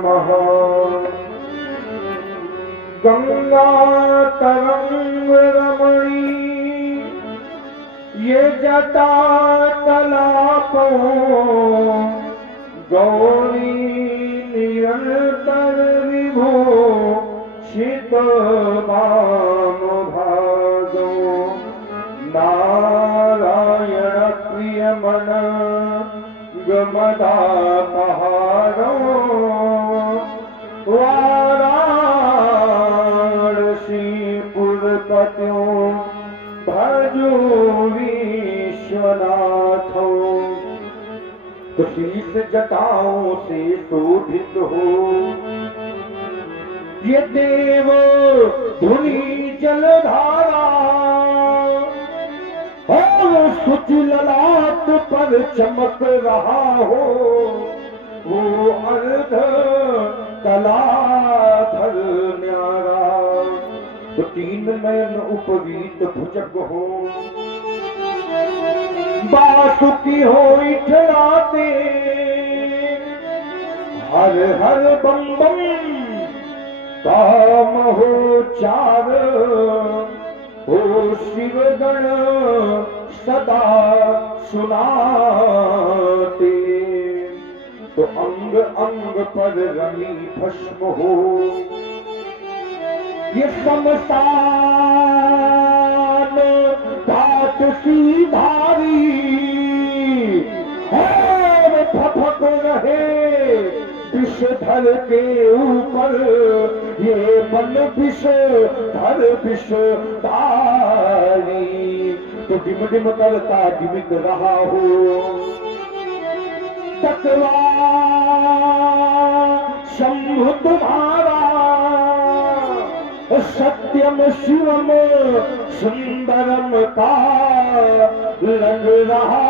नमः। गंगा तरंग रमणी ये जटा तलापों गौरी निरंतर विभो शीत वाम भागो नारायण प्रिय मन गमदा पहाड़ो वाराणसी पुरपत्यो भजो विश्वनाथो। तो शीश जटाओं से शोभित हो ये देव धुनी जलधारा और सुच ललाट पर चमक रहा हो वो अर्ध कलाधर न्यारा। तो तीन नयन उपवीत भुजग हो बासुकी हो इठलाते हर हर बम बम काम हो चार हो शिवगण सदा सुनाते। तो अंग अंग पर रमी भस्म हो ये शमशान घाट सी धारी है फपक रहे विषधर के ऊपर ये मन विषधर विषधारी। तो डिम डिम करता डिमिक रहा हो तकवा शंभु तुम्हारा सत्यम शिवम सुंदरम का लग रहा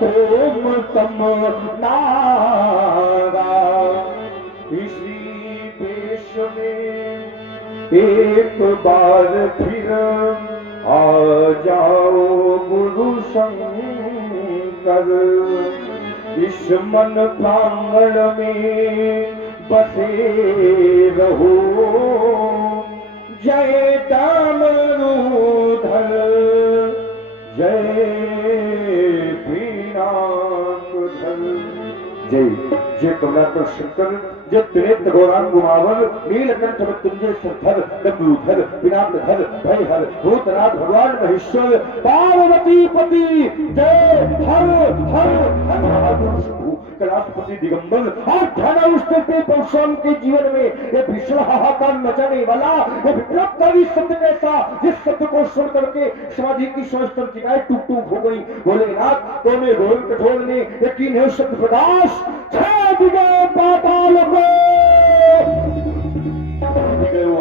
तोम तम नारा। इसी देश में एक बार फिर आ जाओ गुरु शंकर इस मन प्रांगण में बसे रहो। जय दामोदर जय भीनाधर जय जय कमलाकर शंकर जय त्रिनेत्र गौरांग गुमावन नीलकंठ मृत्युंजय सरधर डमरूधर पिनाकधर भयहर भूतनाथ भगवान महेश्वर पार्वती पति जय हर हर हर महादेव शंभु कैलाशपति दिगंबर। और ध्यान के परशुराम के जीवन में ये भीषण हाहाकार मचाने वाला ये विप्लवकारी शब्द कैसा जिस शब्द को सुन करके समाधि की संस्कृतिकाएं टूट टूट हो गई। भोलेनाथ तो ने रोल कठोर ने यकीन है शब्द प्रकाश छा दिए पाताल को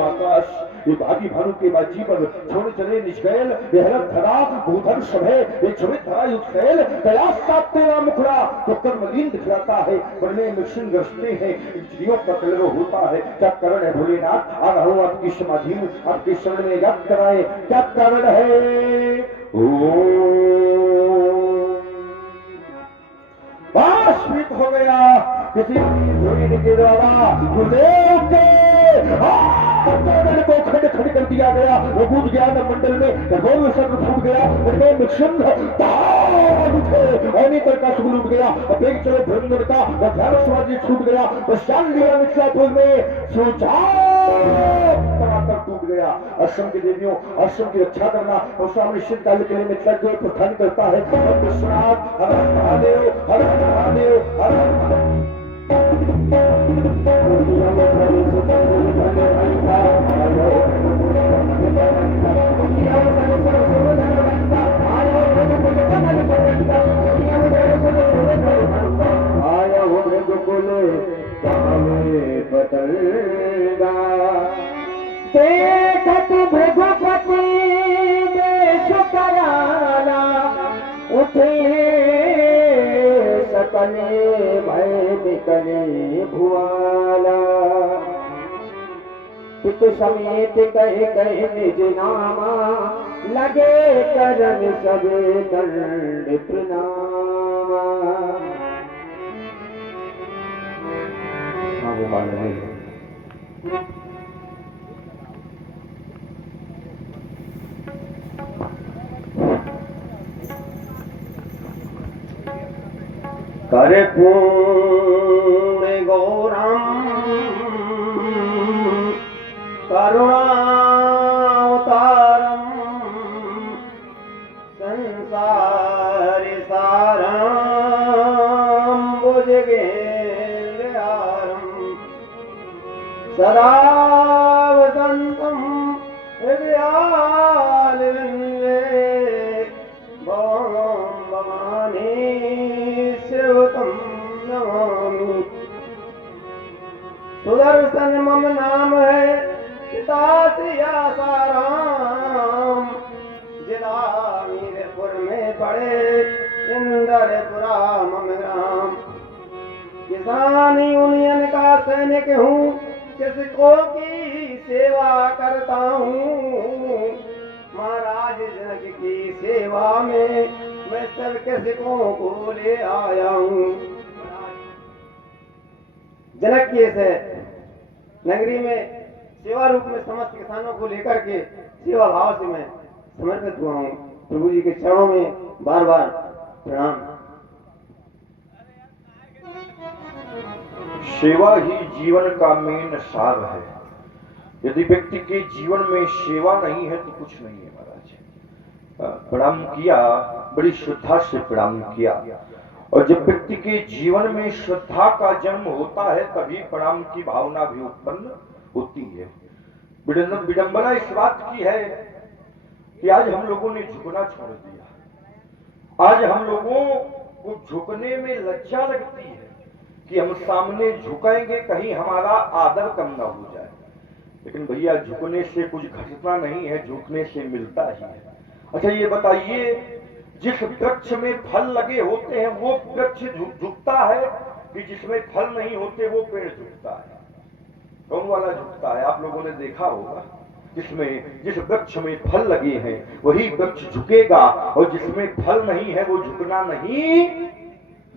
आकाश ये भागी भानु के बाजी पर छोड़ चले निष्कैल बेहरत धरा भूधर सभे ये छुड़े धरा युद्धैल कैलाश साथ तेरा मुखड़ा तो कर्मलीन दिखलाता है बड़े मिशन गरजते हैं इंद्रियों का कलर होता है। क्या कारण है भोलेनाथ आ रहा हूं आपकी समाधि में आपके शरण में याद कराए क्या कारण है। ओ बाष्पित हो गया किसी जोड़ी के द्वारा गुरुदेव के को खंड खंड कर दिया गया वो कूद गया न मंडल में खगोल सर्प फूट गया उनमें निक्षुब्ध होने पर का सुगुल उठ गया अपेक्ष चलो भ्रमण का ध्यान समाधि छूट गया पश्चात लिया मिथिलापुर में सुचाकर टूट गया। आश्रम की देवियों आश्रम की रक्षा करना और सामने शीतकाल के लिए मिथिला जो प्रस्थान करता है विश्वनाथ हर महादेव हर महादेव हर आया हो गोकुले बदलगा देखत भृगुपति देश कराना उठे सकले भय निकले भुआला पित समेत कहे कहे निज नामा लगे करन सबे दंड प्रणामा। घुमा लगे। करे पूर्ण गौरम करुणावतारम संसारि सारम भुजगेन्द्रहारम सदा वसंतम हृदयालविन्दे भवं भवानी शिवतम नमामि। सुदर्शन मम नाम है पिता सिया साराम, जिला मीरपुर में पड़े इंदरपुरा मम ग्राम। किसान यूनियन का सैनिक हूँ, किसको की सेवा करता हूँ। महाराज जनक की सेवा में मैं सब किसकों को ले आया हूँ। जनक की से नगरी में सेवा रूप में समस्त किसानों को लेकर के सेवा भाव से मैं समर्पित हुआ हूँ। प्रभु जी के चरणों में बार बार प्रणाम। सेवा ही जीवन का मेन सार है। यदि व्यक्ति के जीवन में सेवा नहीं है तो कुछ नहीं है महाराज। प्रणाम किया, बड़ी श्रद्धा से प्रणाम किया, और जब व्यक्ति के जीवन में श्रद्धा का जन्म होता है तभी प्रणाम की भावना भी उत्पन्न होती है। विडंबना इस बात की है कि आज हम लोगों ने झुकना छोड़ दिया। आज हम लोगों को झुकने में लज्जा लगती है कि हम सामने झुकेंगे कहीं हमारा आदर कम ना हो जाए। लेकिन भैया झुकने से कुछ घटता नहीं है, झुकने से मिलता ही है। अच्छा ये बताइए, जिस वृक्ष में फल लगे होते हैं वो वृक्ष झुकता है कि जिसमें फल नहीं होते वो पेड़ झुकता है? कौन वाला झुकता है? आप लोगों ने देखा होगा, जिस वृक्ष में फल लगे हैं वही वृक्ष झुकेगा, और जिसमें फल नहीं है वो झुकना नहीं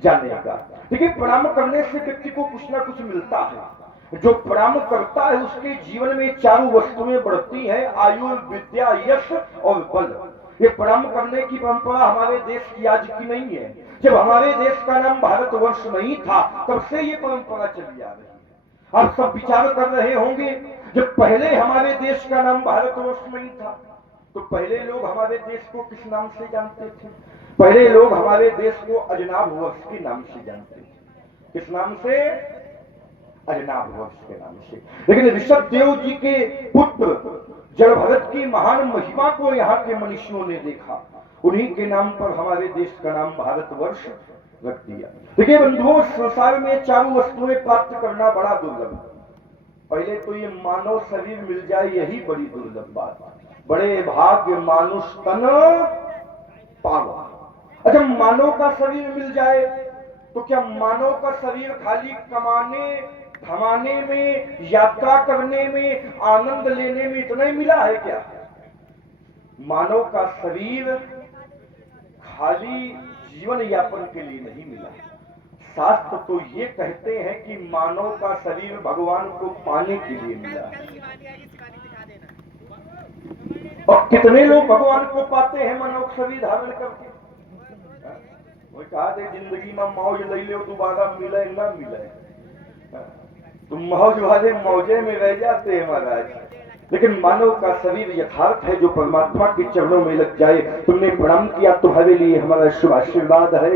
जानेगा। देखिए, प्रणाम करने से व्यक्ति को कुछ ना कुछ मिलता है। जो प्रणाम करता है उसके जीवन में चारों वस्तुएं बढ़ती हैं, आयु, विद्या, यश और बल। ये प्रणाम करने की परंपरा हमारे देश की आज की नहीं है। जब हमारे देश का नाम भारतवर्ष नहीं था तब से ये परंपरा चली आ रही है। आप सब विचार कर रहे होंगे, जब पहले हमारे देश का नाम भारतवर्ष नहीं था तो पहले लोग हमारे देश को किस नाम से जानते थे? पहले लोग हमारे देश को अजनाब वर्ष के नाम से जानते थे। किस नाम से? अजनाब वर्ष के नाम से। लेकिन ऋषभ देव जी के पुत्र जल भरत की महान महिमा को यहाँ के मनुष्यों ने देखा, उन्हीं के नाम पर हमारे देश का नाम भारतवर्ष रख दिया। देखिए बंधुओं, संसार में चारों वस्तुएं प्राप्त करना बड़ा दुर्लभ है। पहले तो ये मानव शरीर मिल जाए, यही बड़ी दुर्लभ बात है। बड़े भाग्य मानुष तन पावा। अच्छा, मानव का शरीर मिल जाए तो क्या मानव का शरीर खाली कमाने धमाने में, यात्रा करने में, आनंद लेने में इतना ही मिला है क्या? मानव का शरीर खाली जीवन यापन के लिए नहीं मिला। शास्त्र तो ये कहते हैं कि मानव का शरीर भगवान को पाने के लिए मिला है। और कितने लोग भगवान को पाते हैं मानव शरीर धारण करके? वो कहा थे जिंदगी में मौज ले लो, दोबारा मिले ना मिले। तुम मौज वाले मौजे में रह जाते हैं महाराज। लेकिन मानव का शरीर यथार्थ है जो परमात्मा के चरणों में लग जाए। तुमने प्रणाम किया तुम्हारे लिए हमारा शुभ आशीर्वाद है।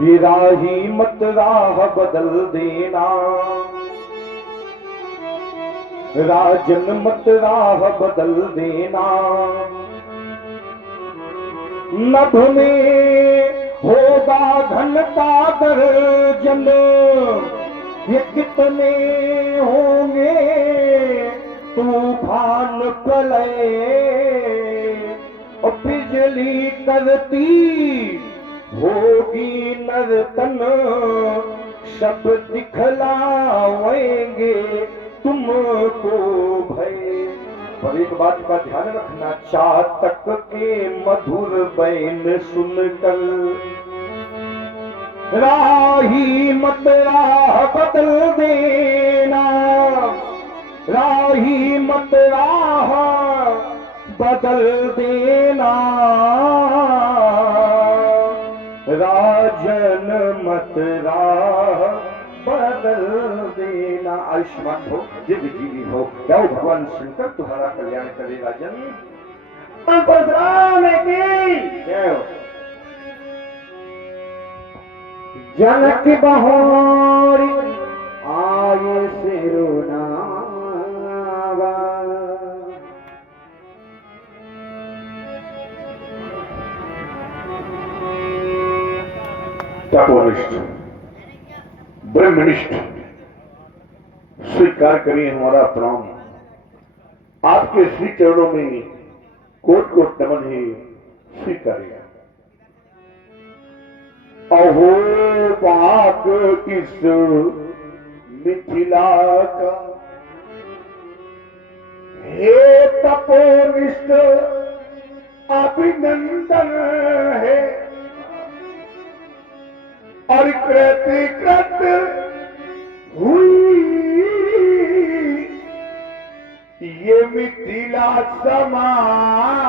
ये राही मत राह बदल देना, राजन मत राह बदल देना। नभ में होगा धन का दर्जन, ये कितने होंगे तूफान प्रलय। और बिजली करती होगी नर्तन, सब दिखलाएंगे तुमको भय। पर एक बात का ध्यान रखना, चातक के मधुर बैन सुनकर राही मत राह बदल देना। राह बदल देना, राजन मत राह बदल देना। आयुष्मान हो, दिव्य जीवी हो, क्या भगवान शंकर तुम्हारा कल्याण करे राजन। परशुराम की जय हो। जनक बहोरी आये सिरुनावा, तपोनिष्ठ ब्रह्मनिष्ठ स्वीकार करिए हमारा प्रणाम। आपके श्री चरणों में कोट कोट नमन है, स्वीकारिए। अहो भाग इस मिथिला का, हे तपोनिष्ठ अभिनंदन है, और कृतिकृत हुई ये मिथिला समाज,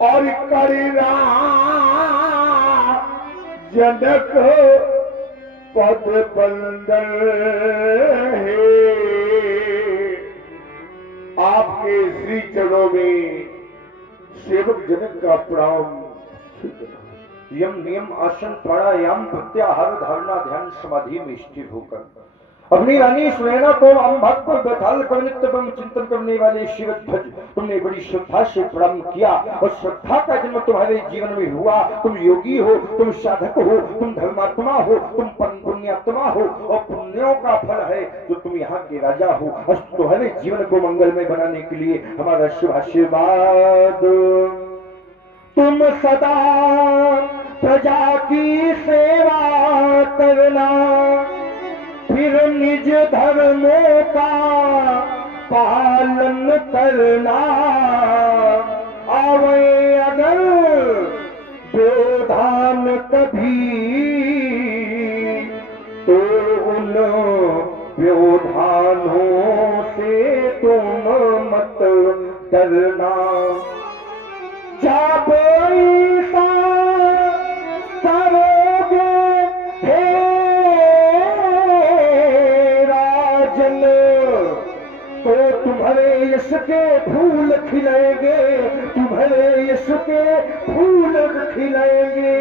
और करिरा जनक पद बंदन है। आपके श्री चरणों में सेवक जनक का प्रणाम। यम नियम आसन प्राणायाम प्रत्याहार धारणा ध्यान समाधि में स्थिर होकर अपनी रानी सुनैना को हम भक्त पर बैठाल कर नित्य ब्रह्म चिंतन करने वाले शिव ध्वज, तुमने बड़ी श्रद्धा से प्रणाम किया, और श्रद्धा का जन्म तुम्हारे जीवन में हुआ। तुम योगी हो, तुम साधक हो, तुम धर्मात्मा हो, तुम पुण्यात्मा हो, और पुण्यों का फल है जो तुम यहाँ के राजा हो। और तुम्हारे जीवन को मंगलमय बनाने के लिए हमारा शुभ आशीर्वाद। तुम सदा प्रजा की सेवा करना, फिर निज धर्मों का पालन करना। आवे अगर व्यवधान कभी, तो उन व्यवधानों से तुम मत डरना। जब ऐसा करोगे हे राजन, तो तुम्हारे यश के फूल खिलेंगे, तुम्हारे यश के फूल खिलेंगे।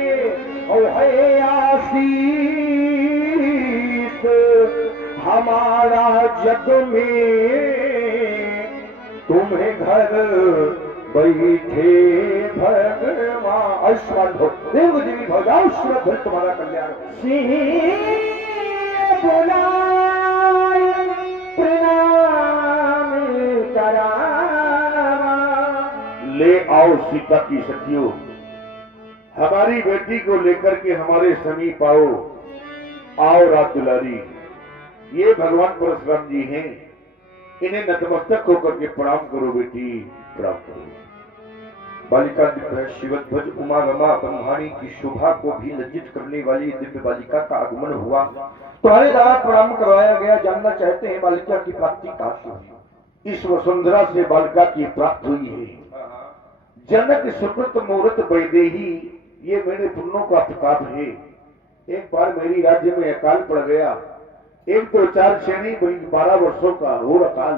और है आशीष हमारा जग में, तुम्हें घर बैठे भगवान। आयुष्मान हो, देव देवी हो जाओ, श्रद्धा तुम्हारा कल्याण। सिंह बुलाए प्रणाम करावा, ले आओ सीता की सखियों, हमारी बेटी को लेकर के हमारे समीप आओ। आओ रात दुलारी, ये भगवान परशुराम जी हैं, इन्हें नतमस्तक होकर के प्रणाम करो बेटी, प्रणाम करो। बालिका दिव्य शिवध्वज उमा रमा ब्रह्माणी की शोभा को भी लज्जित करने वाली दिव्य बालिका का आगमन हुआ। तुम्हारे द्वारा प्रणाम करवाया गया। जानना चाहते हैं बालिका की प्राप्ति कहाँ से हुई? इस वसुंधरा से बालिका की प्राप्ति हुई है। जनक सुकृत मुहूर्त वैदेही, ये मेरे पुण्यों का प्रताप है। एक बार मेरी राज्य में अकाल पड़ गया, 1 2 4 श्रेणी 12 वर्षों का घोर अकाल।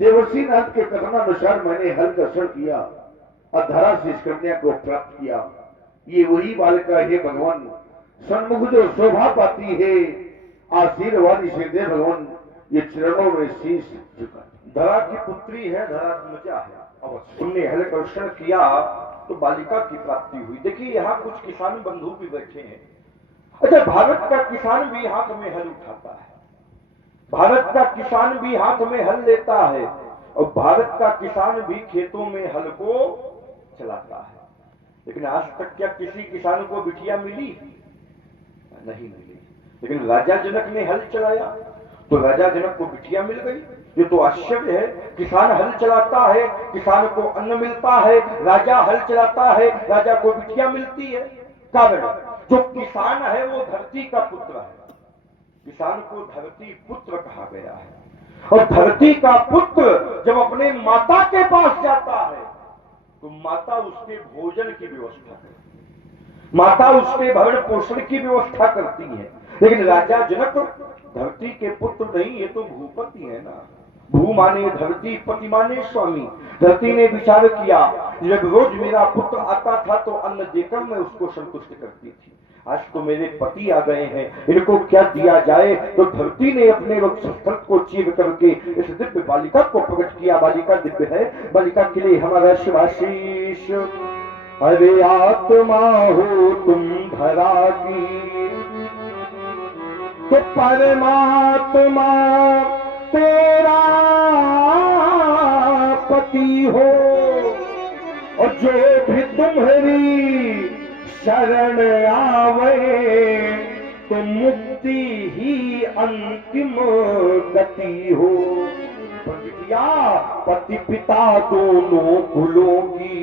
देवर्षि नाथ के कथनानुसार मैंने हल कर्षण किया और धरा से इस कन्या को प्राप्त किया। ये वही बालिका है भगवान, सन्मुख जो शोभा पाती है। आशीर्वाद से दे भगवान, ये चरणों में शीश झुका। धरा की पुत्री है, धरात्मजा है। तुमने हल कर्षण किया तो बालिका की प्राप्ति हुई। देखिए यहाँ कुछ किसान बंधु भी बैठे हैं। अच्छा, भारत का किसान भी हाथ में हल उठाता है, भारत का किसान भी हाथ में हल लेता है, और भारत का किसान भी खेतों में हल को चलाता है। लेकिन आज तक क्या किसी किसान को बिटिया मिली? नहीं मिली। लेकिन राजा जनक ने हल चलाया तो राजा जनक को बिटिया मिल गई। ये तो आश्चर्य है। किसान हल चलाता है, किसान को अन्न मिलता है, राजा हल चलाता है, राजा को बिटिया मिलती है। कारण जो किसान है वो धरती का पुत्र है। किसान को धरती पुत्र कहा गया है। और धरती का पुत्र जब अपने माता के पास जाता है तो माता उसके भोजन की व्यवस्था करती, माता उसके भरण पोषण की व्यवस्था करती है। लेकिन राजा जनक धरती के पुत्र नहीं, ये तो भूपति है ना। भू माने धरती, पति माने स्वामी। धरती ने विचार किया, जब रोज मेरा पुत्र आता था तो अन्न देकर मैं उसको संतुष्ट करती थी, आज तो मेरे पति आ गए हैं, इनको क्या दिया जाए। तो धरती ने अपने वक्षस्थल को चीर करके इस दिव्य बालिका को प्रकट किया। बालिका दिव्य है, बालिका के लिए हमारा शिवाशीष। अरे आत्मा हो तुम धरा की, तो परमात्मा तेरा पति हो, और जो भी तुम्हारी शरण आवे तो मुक्ति ही अंतिम गति हो। पंडितिया पति पिता दोनों कुलों की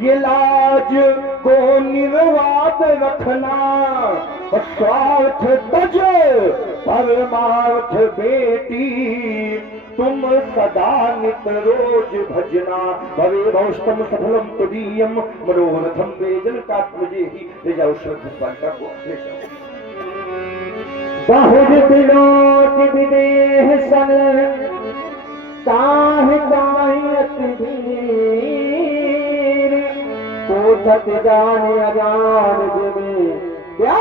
ये लाज को निर्वाद रखना, स्वार्थ तज परमार्थ बेटी, तुम सदा नित रोज भजना, भवे भौष्टम सफलम तुदीयम मनोरथम वेजन का तुझे ही। ले जाओ श्रद्धा बालिका को ले जाओ। बहुत दिनों की विदेह सन काहे कायत भीर, पूछत जान अजान जिमे क्या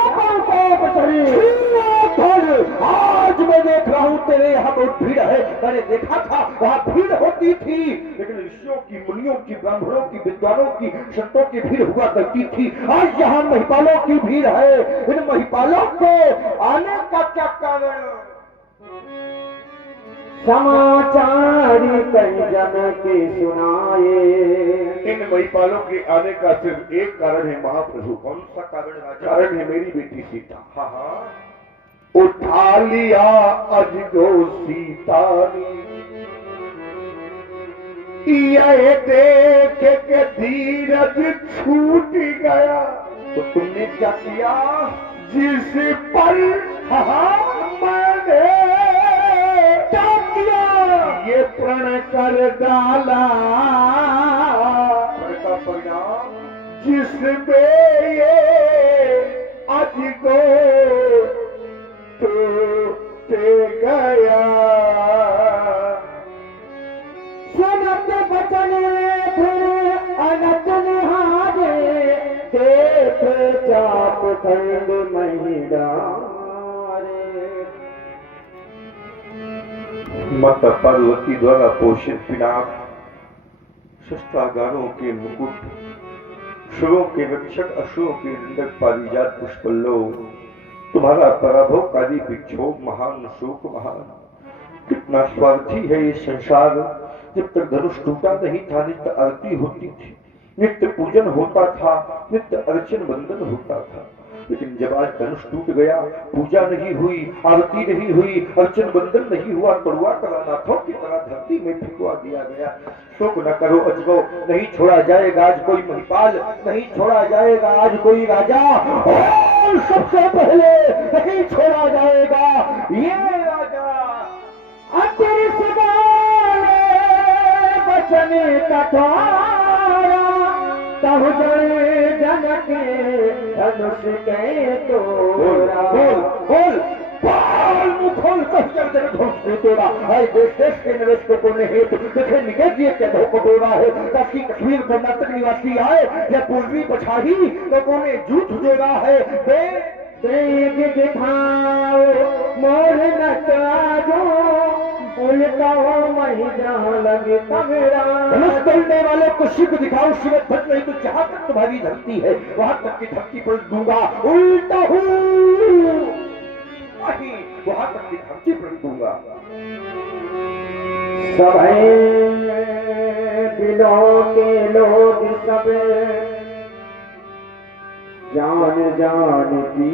आज मैं देख रहा हूँ तेरे यहाँ बहुत भीड़ है। मैंने देखा था वहाँ भीड़ होती थी, लेकिन ऋषियों की, मुनियों की, ब्राह्मणों की, विद्वानों की, संतों की भीड़ हुआ करती थी। आज यहाँ महिपालों की भीड़ है। इन महिपालों के आने का क्या कारण? समाचार कई जन के सुनाए। इन महिपालों के आने का सिर्फ एक कारण है महाप्रभु। कौन सा कारण राजा? कारण है मेरी बेटी सीता। हाँ हाँ, उठा लिया अज जो सीता ने, ये देख के धीरज छूट गया। तो तुमने क्या किया? जिस पर मैंने क्या किया, ये प्रण कर डाला। का परिणाम जिसमें ये आज को टूटे गया। सुनत बचन फिर अनत निहारे, देख चाप खंड महिला। माता पार्वती द्वारा पोषित पिनाक, शस्त्रागारों के मुकुट, सुरों के रक्षक, असुरों के निंदक पारिजात पुष्पल्लव, तुम्हारा पराभवकारी विक्षोभ, महान शोक महान। कितना स्वार्थी है ये संसार। जब तक धनुष टूटा नहीं था नित्य आरती होती थी, नित्य पूजन होता था, नित्य अर्चन वंदन होता था। लेकिन जब आज धनुष टूट गया, पूजा नहीं हुई, आरती नहीं हुई, अर्चन वंदन नहीं हुआ, तड़ुआ करानाथों की तरह धरती में फेंकवा दिया गया। शोक न करो अजगो, नहीं छोड़ा जाएगा आज कोई महिपाल, नहीं छोड़ा जाएगा आज कोई राजा, और सबसे पहले नहीं छोड़ा जाएगा ये राजा। बचन कठोरा तब जनक धनुष के तोड़ा। बोल मुखोल तोड़ा है। देश देश के निवेशकों को ने हेतु देखे निकेत दिए के धोखो तोड़ा है। काशी कश्मीर कर्नाटक निवासी आए या पूर्वी पछाही लोगों ने झूठ जोड़ा है। देख दिखाओ मोर नचारो, उल्टा मही जहाँ लगे तगड़ा। धनुष तोड़ने वाले को शिव दिखाओ, शिव भट नहीं तो जहां तक तुम्हारी धरती है वहां तक की धरती पर दूंगा। उल्टा हूँ वहां तक की धरती पर दूंगा। सब दिलों के लोग सब जान जान की